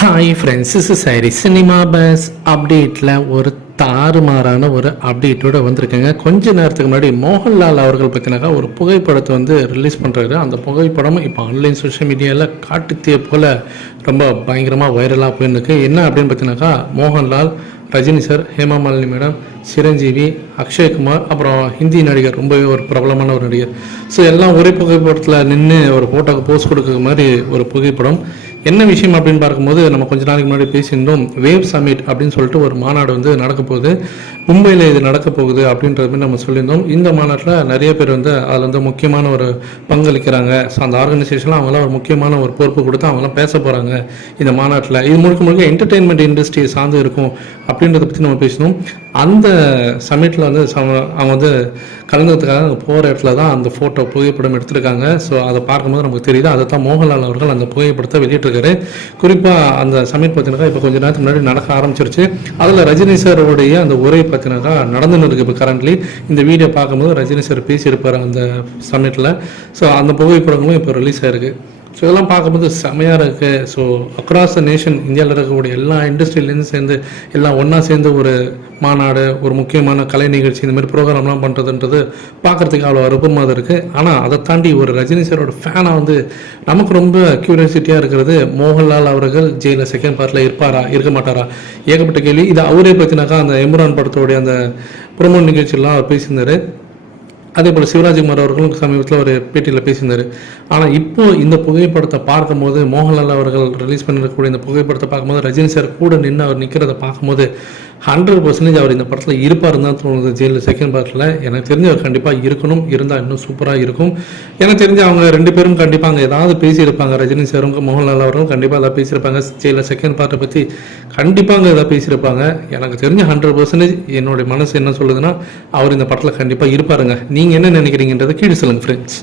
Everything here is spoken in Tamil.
ஹாய் ஃப்ரெண்ட்ஸ் இஸ் சரி சினிமா பஸ் அப்டேட்டில் ஒரு தாறுமாறான ஒரு அப்டேட்டோட வந்திருக்கேங்க. கொஞ்ச நேரத்துக்கு முன்னாடி மோகன்லால் அவர்கள் பற்றினாக்கா ஒரு புகைப்படத்தை வந்து ரிலீஸ் பண்ணுறாரு அந்த புகைப்படம் இப்போ ஆன்லைன் சோஷியல் மீடியாவில் காட்டுத்தீய போல் ரொம்ப பயங்கரமாக வைரலாக போயிருக்கு என்ன அப்படின்னு பார்த்தீங்கன்னாக்கா மோகன்லால் ரஜினி சார் ஹேமா மாலினி மேடம் சிரஞ்சீவி அக்ஷய்குமார் அப்புறம் ஹிந்தி நடிகர் ரொம்பவே ஒரு பிரபலமான ஒரு நடிகர். ஸோ எல்லாம் ஒரே புகைப்படத்தில் நின்று ஒரு ஃபோட்டோக்கு போஸ்ட் கொடுக்குற மாதிரி ஒரு புகைப்படம். என்ன விஷயம் அப்படின்னு பார்க்கும்போது நம்ம கொஞ்ச நாளைக்கு முன்னாடி பேசியிருந்தோம் வேவ் சமிட் அப்படின்னு சொல்லிட்டு ஒரு மாநாடு வந்து நடக்க போகுது மும்பையில் இது நடக்க போகுது அப்படின்றது மாதிரி நம்ம சொல்லியிருந்தோம். இந்த மாநாட்டில் நிறைய பேர் வந்து அதில் வந்து முக்கியமான ஒரு பங்களிக்கிறாங்க. ஸோ அந்த ஆர்கனைசேஷனில் அவங்களாம் ஒரு முக்கியமான ஒரு பொறுப்பு கொடுத்து அவங்களாம் பேச போகிறாங்க இந்த மாநாட்டில். இது முழுக்க முழுக்க என்டர்டெயின்மெண்ட் இண்டஸ்ட்ரி சார்ந்து இருக்கும் அப்படின்றத பற்றி நம்ம பேசணும் அந்த சமிட்டில் வந்து சம- அவங்க வந்து கலந்துக்கிறதுக்காக அங்கே போகிற இடத்துல தான் அந்த ஃபோட்டோ புகைப்படம் எடுத்திருக்காங்க. ஸோ அதை பார்க்கும்போது நமக்கு தெரியுது. அதை தான் மோகன்லால் அவர்கள் அந்த புகைப்படத்தை வெளியிட்டிருக்காரு. குறிப்பாக அந்த சமிட் பார்த்தீங்கன்னா இப்போ கொஞ்ச நேரத்துக்கு முன்னாடி நடக்க ஆரம்பிச்சிருச்சு. அதில் ரஜினி சாருடைய அந்த உரை பார்த்தீங்கன்னாக்கா நடந்துன்னு இருக்கு இப்போ கரண்ட்லி இந்த வீடியோ பார்க்கும்போது ரஜினி சார் பேசியிருப்பார் அந்த சமிட்டில் ஸோ அந்த புகைப்படங்களும் இப்போ ரிலீஸ் ஆயிருக்கு. ஸோ இதெல்லாம் பார்க்கும்போது செமையாக இருக்குது ஸோ அக்ராஸ் த நேஷன் இந்தியாவில் இருக்கக்கூடிய எல்லா இண்டஸ்ட்ரியிலேருந்து சேர்ந்து எல்லாம் ஒன்றா சேர்ந்து ஒரு மாநாடு ஒரு முக்கியமான கலை நிகழ்ச்சி இந்த மாதிரி ப்ரோக்ராம்லாம் பண்ணுறதுன்றது பார்க்குறதுக்கு அவ்வளோ அற்புதமாக இருக்குது ஆனால் அதை தாண்டி ஒரு ரஜினி சாரோட ஃபேனாக வந்து நமக்கு ரொம்ப க்யூரியாசிட்டியாக இருக்கிறது மோகன்லால் அவர்கள் ஜெயிலில் செகண்ட் பார்ட்டில் இருப்பாரா? இருக்க மாட்டாரா? ஏகப்பட்ட கேள்வி. இது அவரே பற்றினாக்கா அந்த எம்ரான் படத்தோடைய அந்த ப்ரொமோ நிகழ்ச்சியெல்லாம் அவர் பேசியிருந்தார். அதே போல் சிவராஜ்குமார் அவர்களும் சமீபத்தில் ஒரு பேட்டியில் பேசியிருந்தார். ஆனால் இப்போ இந்த புகைப்படத்தை பார்க்கும்போது மோகன்லால் அவர்கள் ரிலீஸ் பண்ணிருக்கக்கூடிய இந்த புகைப்படத்தை பார்க்கும்போது ரஜினி சார் கூட நின்று அவர் நிற்கிறத பார்க்கும்போது ஹண்ட்ரட் பர்சன்டேஜ் அவர் இந்த படத்தில் இருப்பார் தான் தோணுது ஜெயிலில் செகண்ட் பார்ட்டில் எனக்கு தெரிஞ்சு அவர் கண்டிப்பாக இருக்கணும் இருந்தால் இன்னும் சூப்பராக இருக்கும். எனக்கு தெரிஞ்சு அவங்க ரெண்டு பேரும் கண்டிப்பாக அங்கே ஏதாவது பேசியிருப்பாங்க. ரஜினி சாரும் மோகன்லால் அவரும் கண்டிப்பாக ஏதாவது பேசியிருப்பாங்க. ஜெயிலில் செகண்ட் பார்ட்டை பற்றி கண்டிப்பாக அங்கே ஏதாவது பேசியிருப்பாங்க. எனக்கு தெரிஞ்ச ஹண்ட்ரட் பர்சன்டேஜ் என்னுடைய மனசு என்ன சொல்லுதுன்னா அவர் இந்த படத்தில் கண்டிப்பாக இருப்பாருங்க. நீங்கள் என்ன நினைக்கிறீங்கன்றதை கீழே சொல்லுங்கள் ஃப்ரெண்ட்ஸ்